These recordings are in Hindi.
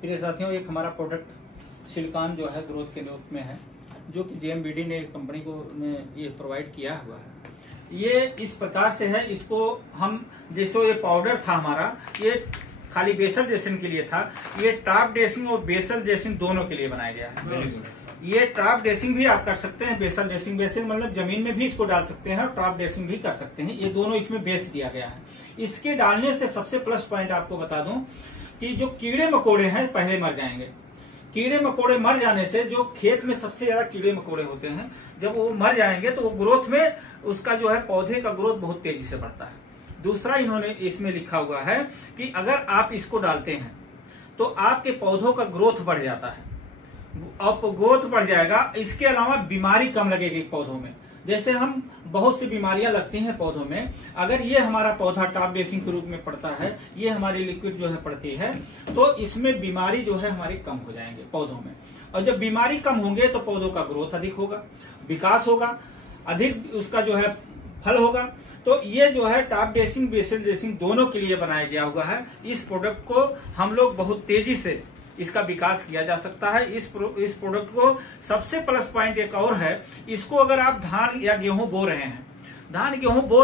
प्रिय साथियों, एक हमारा प्रोडक्ट सिलिकॉन जो है ग्रोथ के रूप में है, जो कि जेएमबीडी ने कंपनी को ये प्रोवाइड किया हुआ है। ये इस प्रकार से है, इसको हम जैसे ये पाउडर था हमारा, ये खाली बेसल ड्रेसिंग के लिए था। ये टॉप ड्रेसिंग और बेसल ड्रेसिंग दोनों के लिए बनाया गया है। ये टॉप ड्रेसिंग भी आप कर सकते हैं, बेसल ड्रेसिंग मतलब जमीन में भी इसको डाल सकते हैं और टॉप ड्रेसिंग भी कर सकते हैं। ये दोनों इसमें बेस दिया गया है। इसके डालने से सबसे प्लस पॉइंट आपको बता दूं कि जो कीड़े मकोड़े हैं पहले मर जाएंगे। कीड़े मकोड़े मर जाने से, जो खेत में सबसे ज्यादा कीड़े मकोड़े होते हैं, जब वो मर जाएंगे तो वो ग्रोथ में उसका जो है पौधे का ग्रोथ बहुत तेजी से बढ़ता है। दूसरा इन्होंने इसमें लिखा हुआ है कि अगर आप इसको डालते हैं तो आपके पौधों का ग्रोथ बढ़ जाता है, अब ग्रोथ बढ़ जाएगा। इसके अलावा बीमारी कम लगेगी पौधों में। जैसे हम बहुत सी बीमारियां लगती हैं पौधों में, अगर ये हमारा पौधा टॉप ड्रेसिंग के रूप में पड़ता है, ये हमारी लिक्विड जो है पड़ती है, तो इसमें बीमारी जो है हमारी कम हो जाएंगे पौधों में। और जब बीमारी कम होंगे तो पौधों का ग्रोथ अधिक होगा, विकास होगा, अधिक उसका जो है फल होगा। तो ये जो है टॉप ड्रेसिंग बेसल ड्रेसिंग दोनों के लिए बनाया गया हुआ है। इस प्रोडक्ट को हम लोग बहुत तेजी से इसका विकास किया जा सकता है। इस प्रोडक्ट को सबसे प्लस पॉइंट एक और है, इसको अगर आप धान या गेहूं बो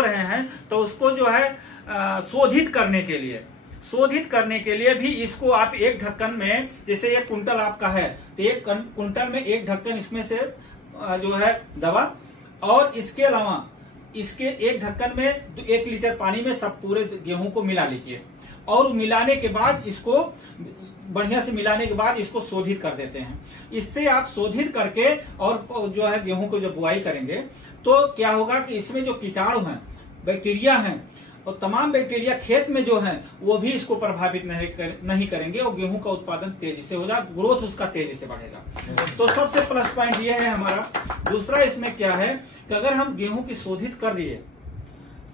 रहे हैं, तो उसको जो है शोधित करने के लिए भी इसको आप एक ढक्कन में, जैसे एक कुंटल आपका है तो एक कुंटल में एक ढक्कन इसमें से जो है दवा, और इसके अलावा इसके एक ढक्कन में 1 लीटर पानी में सब पूरे गेहूं को मिला लीजिए, और मिलाने के बाद इसको बढ़िया से मिलाने के बाद इसको शोधित कर देते हैं। इससे आप शोधित करके और जो है गेहूं को जब बुआई करेंगे तो क्या होगा कि इसमें जो कीटाणु हैं, बैक्टीरिया हैं, और तमाम बैक्टीरिया खेत में जो है वो भी इसको प्रभावित नहीं करेंगे, और गेहूं का उत्पादन तेजी से होगा, ग्रोथ उसका तेजी से बढ़ेगा। तो सबसे प्लस पॉइंट ये है हमारा। दूसरा इसमें क्या है कि अगर हम गेहूं की शोधित कर दिए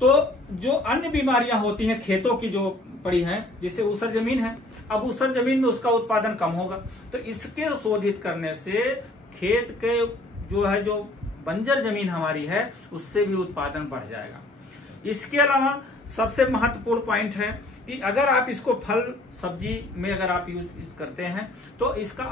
तो जो अन्य बीमारियां होती हैं खेतों की जो पड़ी हैं, जैसे ऊसर जमीन है, अब ऊसर जमीन में उसका उत्पादन कम होगा, तो इसके शोधित करने से खेत के जो बंजर जमीन हमारी है उससे भी उत्पादन बढ़ जाएगा। इसके अलावा सबसे महत्वपूर्ण पॉइंट है कि अगर आप इसको फल सब्जी में अगर आप यूज करते हैं तो इसका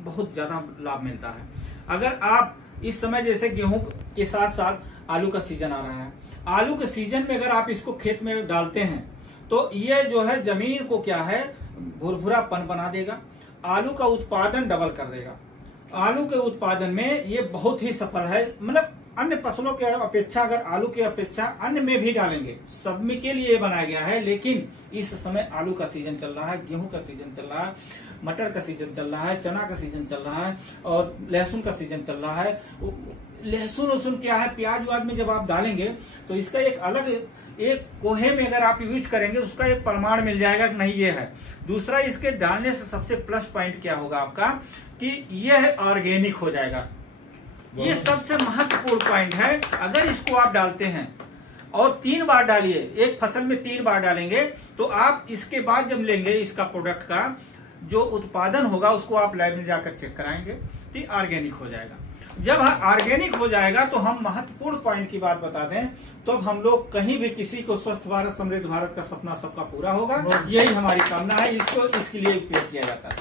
बहुत ज्यादा लाभ मिलता है। अगर आप इस समय जैसे गेहूं के साथ साथ आलू का सीजन आ रहा है, आलू के सीजन में अगर आप इसको खेत में डालते हैं तो ये जो है जमीन को क्या है भुरभुरापन बना देगा, आलू का उत्पादन डबल कर देगा। आलू के उत्पादन में ये बहुत ही सफल है। मतलब अन्य फसलों के अपेक्षा, अगर आलू की अपेक्षा अन्य में भी डालेंगे, सब में के लिए बनाया गया है। लेकिन इस समय आलू का सीजन चल रहा है, गेहूं का सीजन चल रहा है, मटर का सीजन चल रहा है, चना का सीजन चल रहा है, और लहसुन का सीजन चल रहा है। लहसुन क्या है, प्याज व्याज में जब आप डालेंगे तो इसका एक अलग, एक कोहे में अगर आप यूज करेंगे उसका एक प्रमाण मिल जाएगा कि नहीं ये है। दूसरा, इसके डालने से सबसे प्लस पॉइंट क्या होगा आपका कि यह ऑर्गेनिक हो जाएगा। ये सबसे महत्वपूर्ण पॉइंट है। अगर इसको आप डालते हैं और 3 बार डालिए, एक फसल में 3 बार डालेंगे, तो आप इसके बाद जब लेंगे इसका प्रोडक्ट का जो उत्पादन होगा उसको आप लैब में जाकर चेक कराएंगे तो ऑर्गेनिक हो जाएगा। जब ऑर्गेनिक हो जाएगा तो हम महत्वपूर्ण पॉइंट की बात बता दें, तो अब हम लोग कहीं भी किसी को स्वस्थ भारत समृद्ध भारत का सपना सबका पूरा होगा, यही हमारी कामना है। इसको इसके लिए उपयोग किया जाता है।